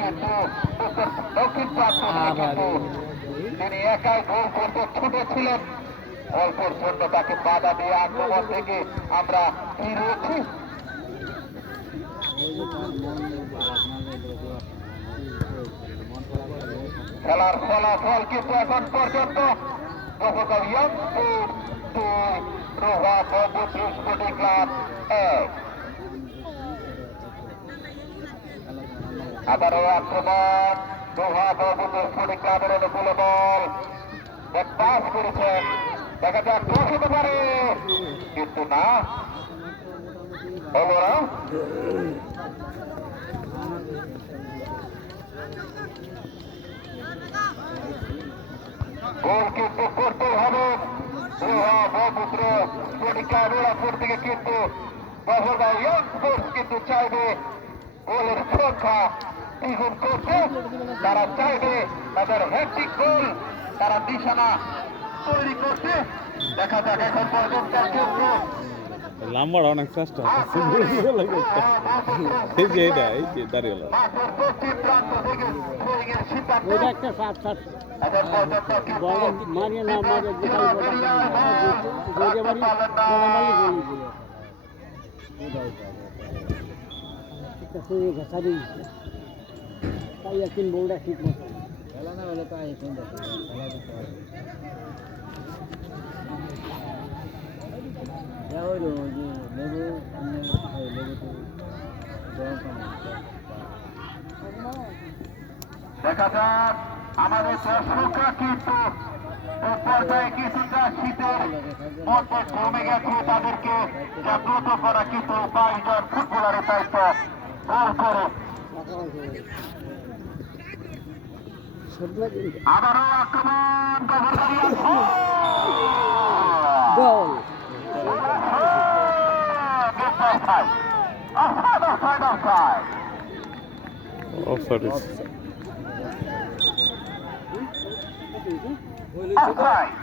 কিন্তু দক্ষিণ প্রান্ত কিন্তু তিনি একাই গোল করতে ছোট ছিলেন, অল্পের জন্য তাকে বাধা দিয়ে আক্রমণ থেকে আমরা ফিরেছি। খেলার ফলাফল কিন্তু এখন পর্যন্ত আবারও আক্রমণ রোহা বহু স্পোর্টিং ক্লাবের অনুকূল বল পাস করেছেন, দেখা যাক ক্রস হতে পারে কিন্তু না হলো না। গোল কিন্তু করতে হবে ব্রহ্মপুত্র স্পোর্টিং ক্লাবের অপর দিকে কিন্তু বহরদা ইয়ং স্পোর্টস কিন্তু চাইবে গোলের সংখ্যা দ্বিগুণ করতে, তারা চাইবে তাদের হ্যাট্রিক গোল তারা নিশানা তৈরি করতে। দেখা যাক এখন পর্যন্ত কিন্তু লাম্বার অনেক চেষ্টা দাঁড়িয়ে একটা সাত সাত মারিয়ে না মারিয়ে তাই একদিন বলটা ঠিক মতো খেলা না হলে তাই খেলা হইল যে লেবু লেবু দেখা যাক আমাদের দর্শকরা কিন্তু পর্যায়ে কিছুটা শীতের মধ্যে কমে গেছে, তাদেরকে জাগ্রত করা কিন্তু 22 জন ফুটবলারের দায়িত্ব গোল করে। আবারও আক্রমণ গোল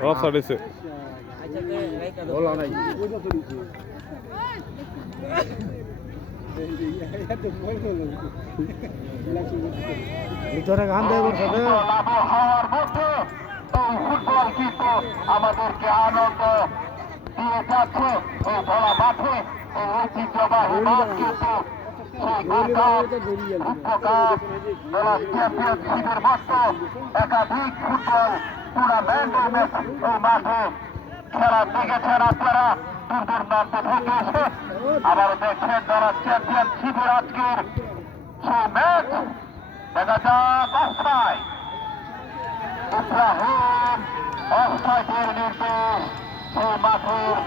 অফসাইড হয়েছে ভিতরে গান দেয় ফুটবল কিন্তু আমাদেরকে আনন্দ দিয়ে যাচ্ছে এই ধরা মাঠে এই ঐতিহ্যবাহী মাঠ কিন্তু চ্যাম্পিয়নশিপের মতো একাধিক ফুটবল টুর্নামেন্টের এই মাঠে খেলা দেখেছেন আপনারা দূর দূরান্ত থেকে এসে আবার দেখছেন যারা চ্যাম্পিয়নশিপের আজকের সেই ম্যাচ। দেখা যাক অফসাইড, ইব্রাহিম অফসাইডের নির্দেশ সেই মাঠের